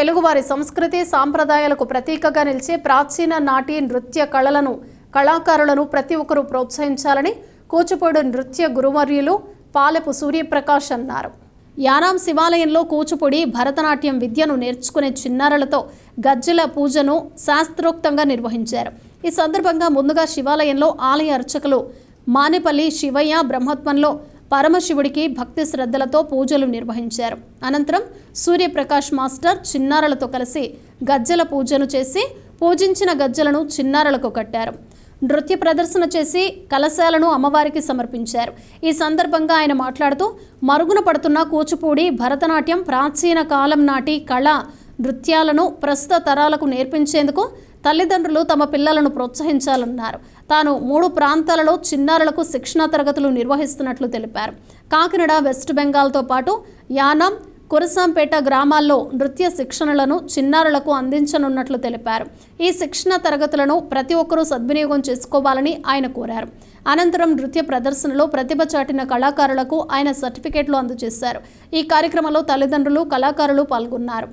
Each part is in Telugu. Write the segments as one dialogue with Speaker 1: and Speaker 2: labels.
Speaker 1: తెలుగువారి సంస్కృతి సాంప్రదాయాలకు ప్రతీకగా నిలిచే ప్రాచీన నాటి నృత్య కళలను కళాకారులను ప్రతి ఒక్కరూ ప్రోత్సహించాలని కూచిపూడి నృత్య గురువర్యులు పాలెపు సూర్యప్రకాష్ అన్నారు. యానాం శివాలయంలో కూచిపూడి భరతనాట్యం విద్యను నేర్చుకునే చిన్నారులతో గజ్జల పూజను శాస్త్రోక్తంగా నిర్వహించారు. ఈ సందర్భంగా ముందుగా శివాలయంలో ఆలయ అర్చకులు మానేపల్లి శివయ్య బ్రహ్మత్వంలో పరమశివుడికి భక్తి శ్రద్ధలతో పూజలు నిర్వహించారు. అనంతరం సూర్యప్రకాష్ మాస్టర్ చిన్నారులతో కలిసి గజ్జల పూజను చేసి పూజించిన గజ్జలను చిన్నారలకు కట్టారు. నృత్య ప్రదర్శన చేసి కలశాలను అమ్మవారికి సమర్పించారు. ఈ సందర్భంగా ఆయన మాట్లాడుతూ మరుగున పడుతున్న కూచిపూడి భరతనాట్యం ప్రాచీన కాలం నాటి కళ నృత్యాలను ప్రస్తుత తరాలకు నేర్పించేందుకు తల్లిదండ్రులు తమ పిల్లలను ప్రోత్సహించాలన్నారు. తాను మూడు ప్రాంతాలలో చిన్నారులకు శిక్షణా తరగతులు నిర్వహిస్తున్నట్లు తెలిపారు. కాకినాడ వెస్ట్ బెంగాల్తో పాటు యానం కురసాంపేట గ్రామాల్లో నృత్య శిక్షణలను చిన్నారులకు అందించనున్నట్లు తెలిపారు. ఈ శిక్షణ తరగతులను ప్రతి ఒక్కరూ సద్వినియోగం చేసుకోవాలని ఆయన కోరారు. అనంతరం నృత్య ప్రదర్శనలో ప్రతిభ చాటిన కళాకారులకు ఆయన సర్టిఫికేట్లు అందజేశారు. ఈ కార్యక్రమంలో తల్లిదండ్రులు కళాకారులు పాల్గొన్నారు.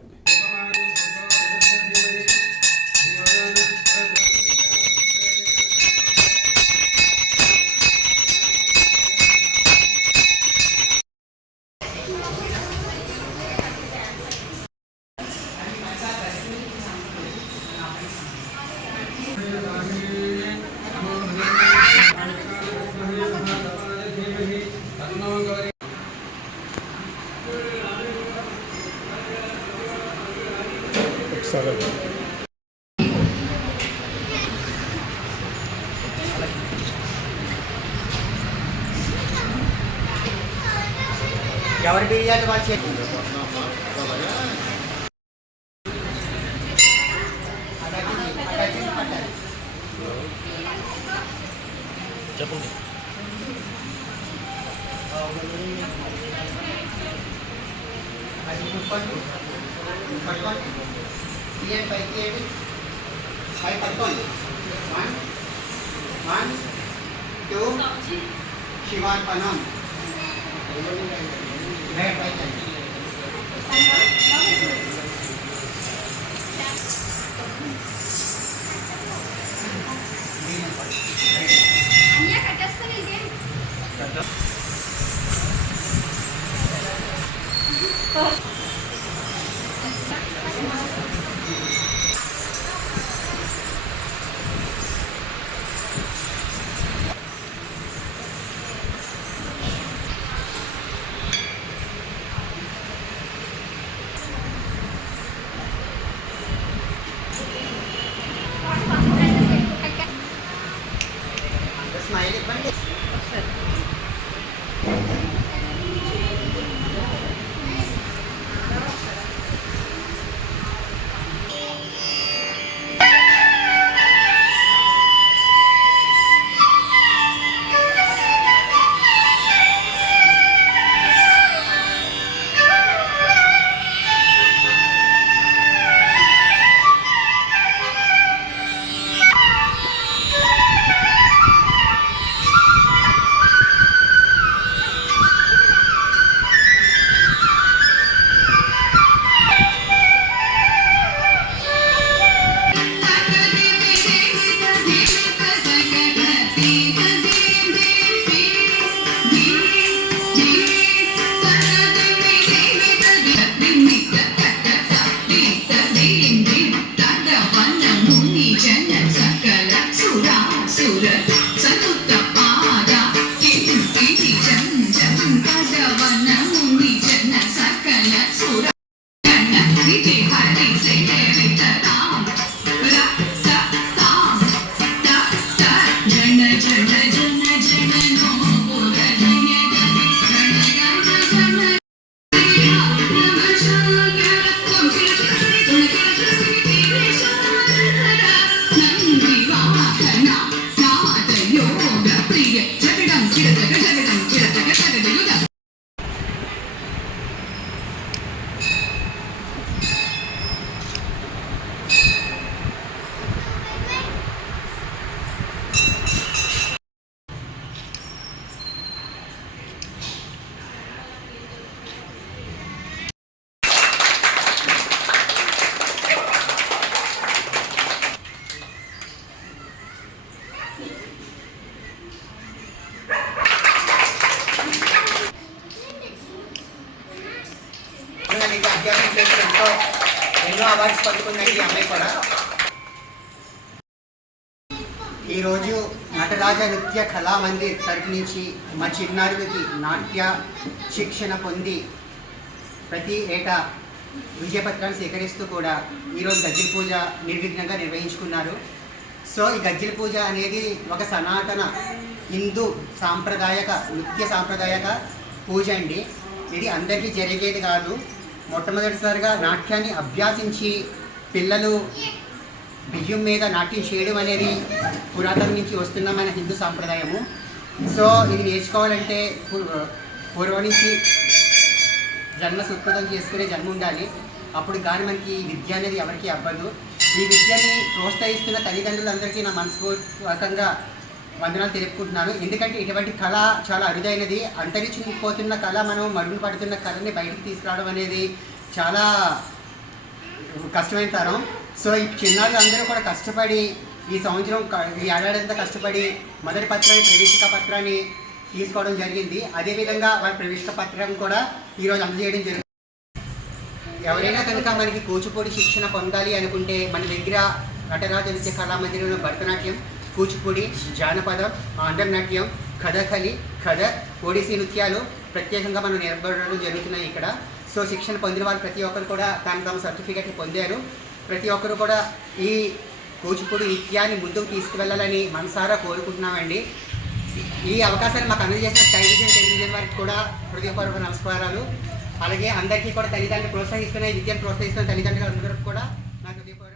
Speaker 2: ఎవరి బిర్యానీ వాళ్ళు
Speaker 3: చెప్పండి.
Speaker 2: అది పట్టుకోండి పట్టుకోండి create by creating by Patton. One, one, two, Shivan Panon. Red
Speaker 4: by Chinese. Oh.
Speaker 2: 买一
Speaker 3: 个切れて、ベタベタに awards పట్టుకున్నది ఈ అమ్మాయి కూడా. ఈరోజు నటరాజ నృత్య కళామందిర్ తరపు నుంచి మా చిన్నారులకి నాట్య శిక్షణ పొంది ప్రతి ఏటా విజయపత్రాన్ని సేకరిస్తూ కూడా ఈరోజు గజ్జిల పూజ నిర్విఘ్నంగా నిర్వహించుకున్నారు. సో ఈ గజ్జిల పూజ అనేది ఒక సనాతన హిందూ సాంప్రదాయక నృత్య సాంప్రదాయక పూజ అండి. ఇది అందరికీ జరిగేది కాదు. మొట్టమొదటిసారిగా నాట్యాన్ని అభ్యాసించి పిల్లలు బియ్యం మీద నాట్యం చేయడం అనేది పురాతనం నుంచి వస్తున్న మన హిందూ సాంప్రదాయము. సో ఇది నేర్చుకోవాలంటే పూర్వం నుంచి జన్మ సుకృతం చేసుకునే జన్మ ఉండాలి. అప్పుడు కానీ మనకి ఈ విద్య అనేది ఎవరికి అవ్వదు. ఈ విద్యని ప్రోత్సహిస్తున్న తల్లిదండ్రులందరికీ నా మనస్ఫూర్వకంగా వందనాలు తెలుపుకుంటున్నాను. ఎందుకంటే ఇటువంటి కళ చాలా అరుదైనది. అంతరించిపోతున్న కళ మనం మరుగున పడుతున్న కళని బయటికి తీసుకురావడం అనేది చాలా కష్టమైన తరం. సో ఈ చిన్నారులు అందరూ కూడా కష్టపడి ఈ సంవత్సరం ఈ ఏడాదంతా కష్టపడి మొదటి పత్రాన్ని ప్రవేశిక పత్రాన్ని తీసుకోవడం జరిగింది. అదేవిధంగా వారి ప్రవేశిక పత్రం కూడా ఈరోజు అందజేయడం జరిగింది ఎవరైనా కనుక మనకి కూచిపూడి శిక్షణ పొందాలి అనుకుంటే మన దగ్గర నటరాజు నృత్య కళామందిరంలో భరతనాట్యం కూచిపూడి జానపదం ఆంధ్రనాట్యం కథకలి కథ ఒడిసి నృత్యాలు ప్రత్యేకంగా మనం నేర్పడం జరుగుతున్నాయి ఇక్కడ. సో శిక్షణ పొందిన వాళ్ళు ప్రతి ఒక్కరు కూడా తమ తమ సర్టిఫికెట్ పొందారు. ప్రతి ఒక్కరు కూడా ఈ కూచిపూడి నృత్యాన్ని ముందుకు తీసుకువెళ్ళాలని మనసారా కోరుకుంటున్నామండి. ఈ అవకాశాన్ని మాకు అందజేసిన టెలివిజన్ టెలివిజన్ వారికి కూడా హృదయపూర్వక నమస్కారాలు. అలాగే అందరికీ కూడా తల్లిదండ్రులు ప్రోత్సహిస్తున్న విద్యను ప్రోత్సహిస్తున్న తల్లిదండ్రులు అందరికీ కూడా నాకు హృదయపూర్వక